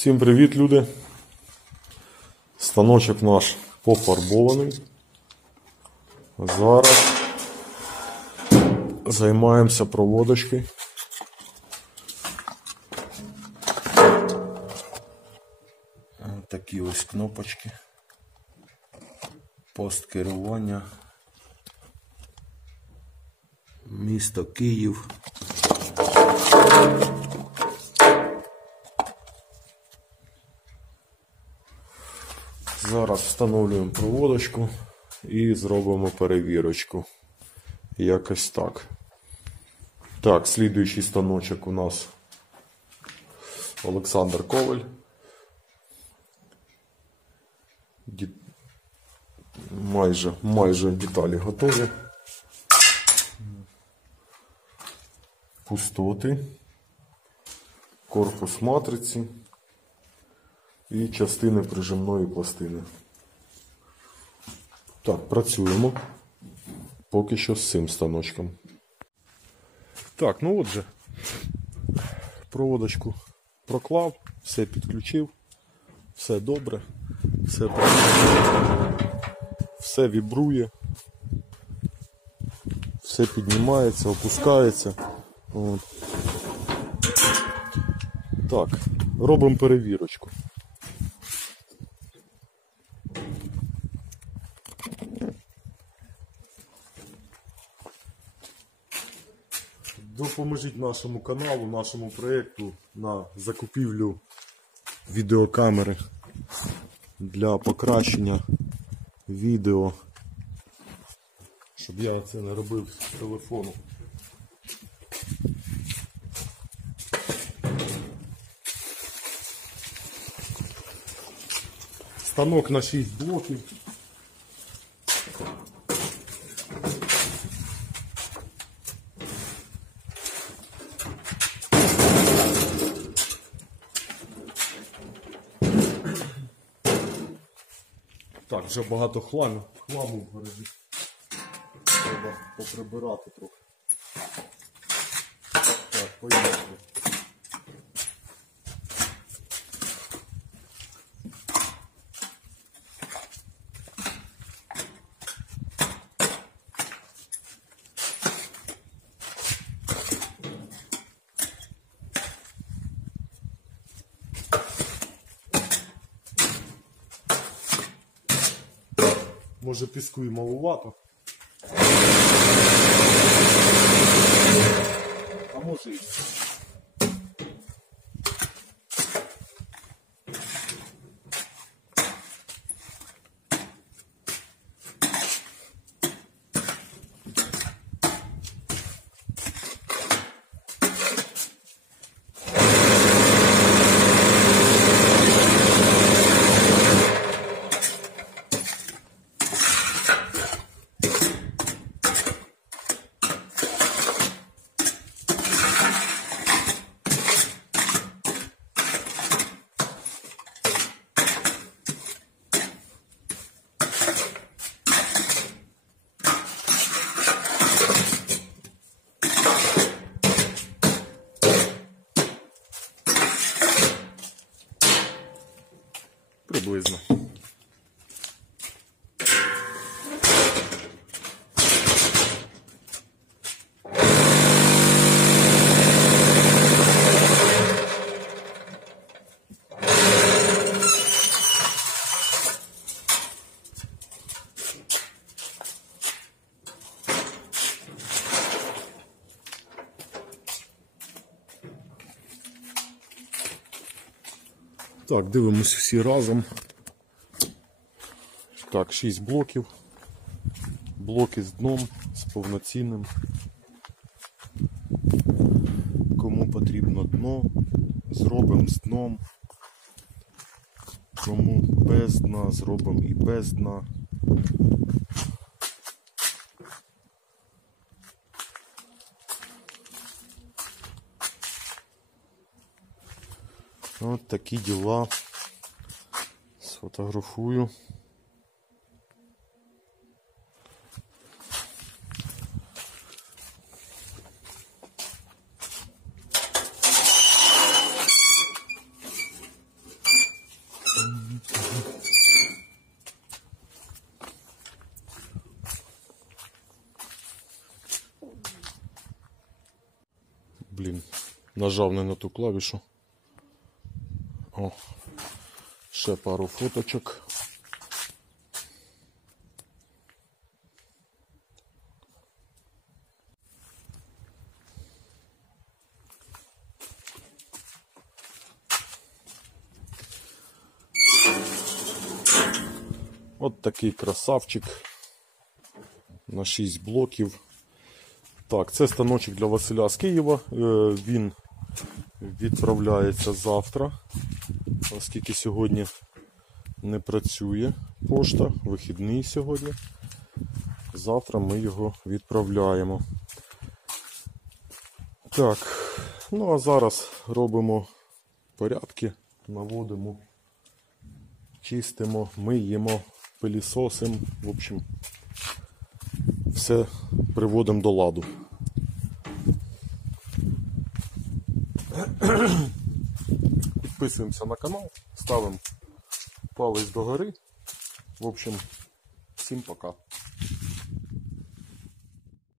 Всім привіт, люди! Станочок наш пофарбований. Зараз займаємося проводочкою. Такі ось кнопочки. Пост керування. Місто Київ. Зараз встановлюємо проводочку і зробимо перевірочку. Якось так. Так, слідуючий станочок у нас Олександр Коваль. Майже деталі готові. Пустоти, корпус матриці і частини прижимної пластини. Так, працюємо поки що з цим станочком. Так, ну отже, проводочку проклав, все підключив, все добре, все працює, все вібрує, все піднімається, опускається. От. Так, робимо перевірочку. Допоможіть нашому каналу, нашому проєкту на закупівлю відеокамери для покращення відео, щоб я це не робив з телефону. Станок на 6 блоків. Так, вже багато хламу в гаражі. Треба поприбирати трохи. Так, поїхали. Може піску і малувато. А може і. Приблизно. Так, дивимось всі разом. Так, 6 блоків. Блоки з дном, з повноцінним. Кому потрібно дно, зробимо з дном. Кому без дна, зробимо і без дна. От такі діла. Сфотографую. нажав не на ту клавішу. О, ще пару фоточок. От такий красавчик на 6 блоків. Так, це станочок для Василя з Києва. Він відправляється завтра, оскільки сьогодні не працює пошта, вихідний сьогодні. Завтра ми його відправляємо. Так, ну а зараз робимо порядки, наводимо, чистимо, миємо, пилісосимо, в общем, все приводимо до ладу. Підписуємося на канал, ставимо палець догори. В общем, всім пока.